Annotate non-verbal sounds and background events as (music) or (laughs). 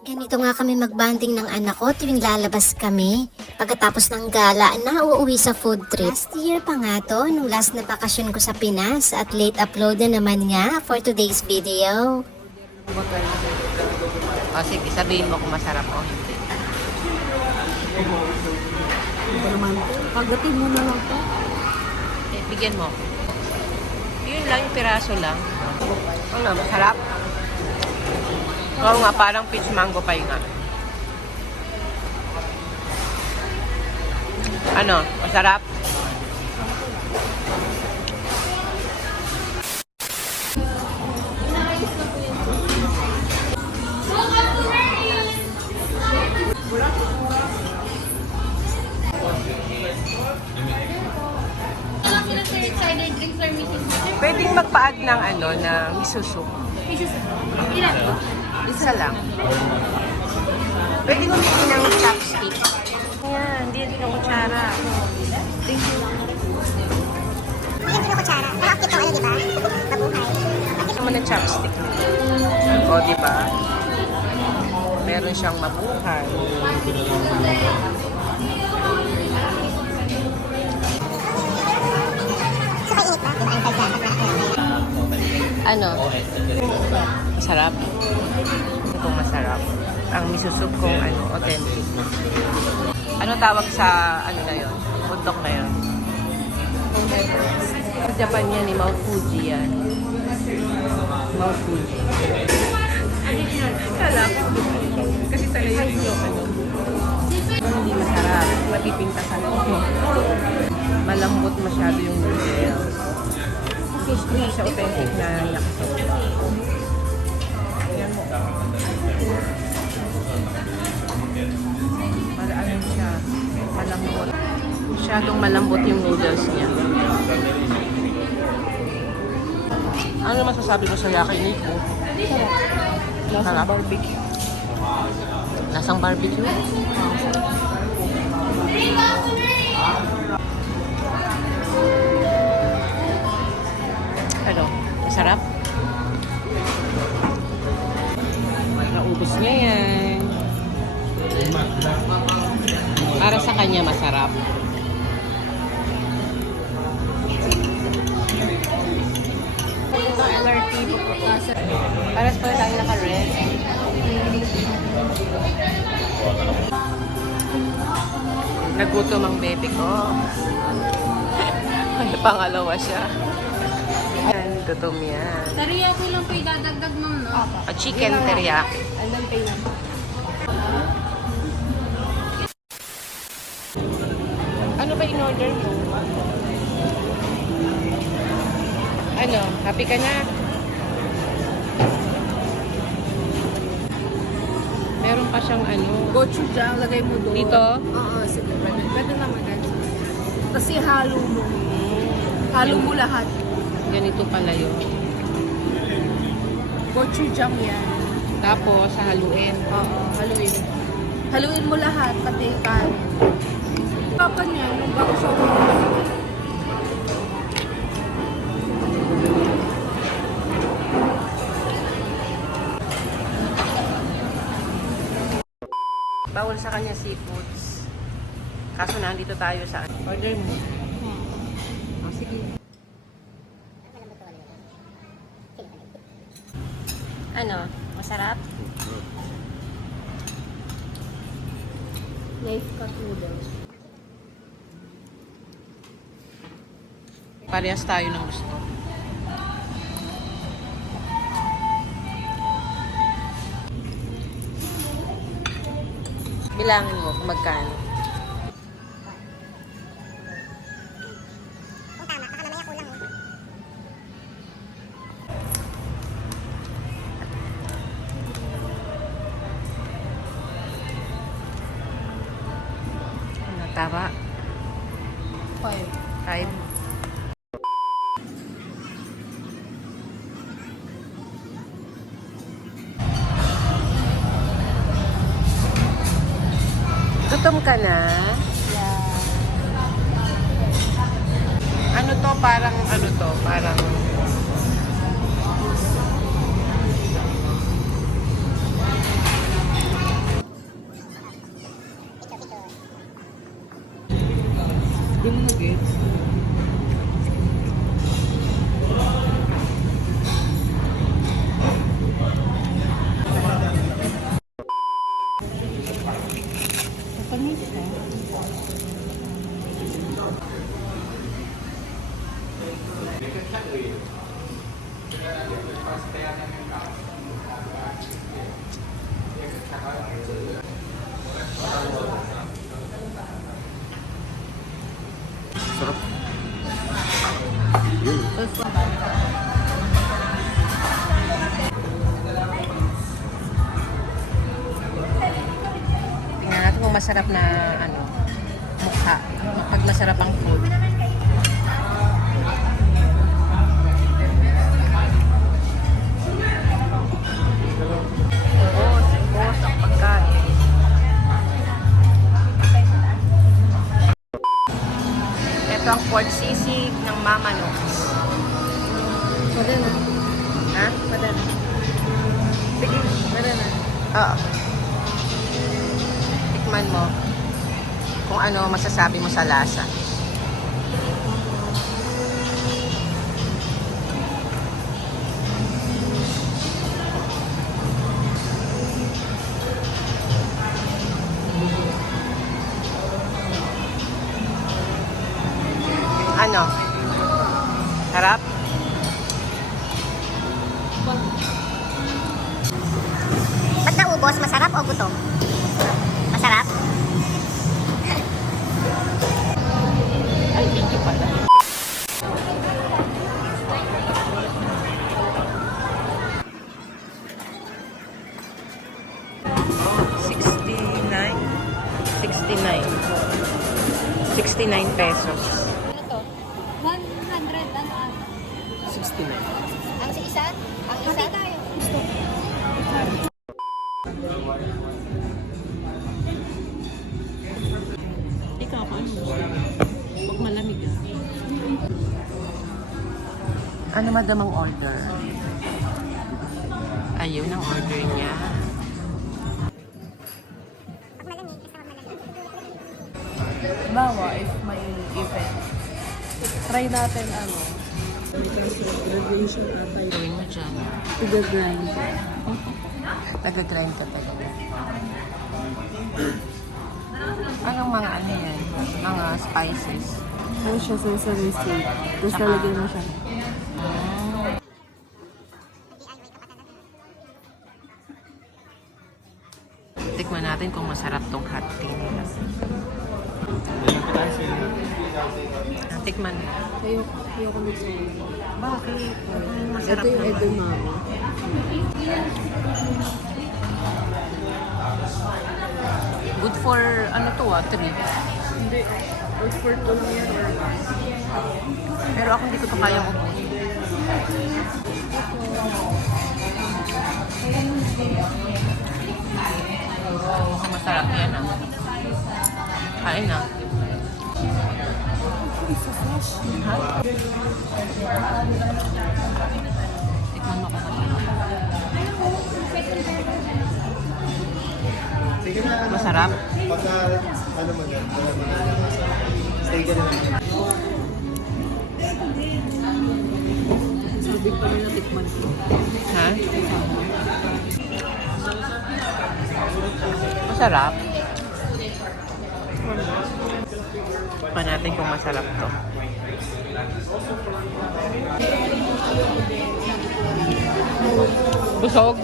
Ganito nga kami magbanding ng anak ko tuwing lalabas kami. Pagkatapos ng gala na uuwi sa food trip. Last year pa nga to, nung last na bakasyon ko sa Pinas at late upload na naman nga for today's video. O sige, sabihin mo kung masarap o hindi. Pagdating mo na lang to. Eh, bigyan mo. Yun lang, yung piraso lang. Ano, masarap? Oo nga, parang peach mango pie nga. Ano, masarap? Pwedeng magpa-add ng ano, ng isusu. Ilan to? Isa lang. Pwede gamitin ng chopstick. Ayan, hindi din ng kutsara. Thank you. Yan yung kutsara. Pero ano, di ba? Mabuhay. Ito naman ng chopstick. O, di ba? Meron siyang mabuhay. So, kainit ba? Di ba? Ang pagkakas na. Ano? Masarap? Ito kung masarap. Ang miso soup kung ano, authentic. Ano tawag sa ano na yun? Bundok na yun? Sa Japan yan, ni Mount Fuji yan. Mount Fuji. Kala ko. Kasi talaga yun yung ano. Hindi masarap. Mapipintasan ko. Malambot masyado yung noodles. Hindi siya authentic na yakisoba. Yan mo. Para ano siya, malambot. Masyadong malambot yung noodles niya. Ano masasabi mo sa yakiniku? Lasang Sarap. barbecue. Lasang barbecue? 6.30 pupunta sa... Paras pala tayo naka-red. Nagutom ang baby ko. (laughs) Ano pangalawa siya. Ayan, gutom yan. Teriyaki lang po idadagdag ma'am, no? Opo. O chicken teriyaki. Andan pa yun. Ano ba in-order mo? Ano? Happy ka na? Meron pa siyang ano. Gochujang, lagay mo doon. Dito? Oo, sige. Pwede, pwede naman ganyan. Kasi halo mo. Halo mo lahat. Ganito pala yun. Gochujang yan. Tapos, haluin. Oo, haluin. Haluin mo lahat, pati kanin. Papa niya, yung bago siya Bawal sa kanya seafoods. Kaso nandito tayo sa order mo. Oh, sige. Ano? Masarap? Knife cut noodles. Parehas tayo ng gusto. Bilangin mo kung magkano. Tama, Gutom ka na? Yeah. Ano to? Parang ano to? Parang Sarap. Tingnan kung masarap na ano, mukha. Pag masarap ang food. Ito ang pork sisig ng Mama Nox. Pwede na. Ha? Madala. Sige, Pwede na. Oo. Tikman mo kung ano masasabi mo sa lasa. Ano? Harap? Ba't naubos? Masarap o gutom? Masarap? Ay, video pala. Sixty-nine. Sixty-nine. Sixty-nine pesos. Ano to? 100 ano ah. Sixty-nine. Ang sa isa? Ang isa? tayo. Gusto. Ano madamang order? Ayun ang order niya. Bawa if may event. Try natin ano. Graduation tatay. Gawin mo dyan. Tiga-grind. Nag-grind ka talaga. Anong mga ano yan? Mga spices. Ano siya sa sa receipt. Tapos lalagyan mo siya. Natin kung masarap tong hot tea nila. Tikman. Ayoko, ayoko mag-sorry. Bakit? Masarap Ito yung naman. edamame. Good for ano to ah, three. Hindi. Wait for two lang yan or Pero ako hindi ko to kayang ubusin. Mukhang masarap yan ah. Kain na. Tikman mo kung masarap. Pagka, ano mo yan, stay ka na sabi ko na natikman ko. Ha? Masarap. Pa natin kung masarap to. Busog.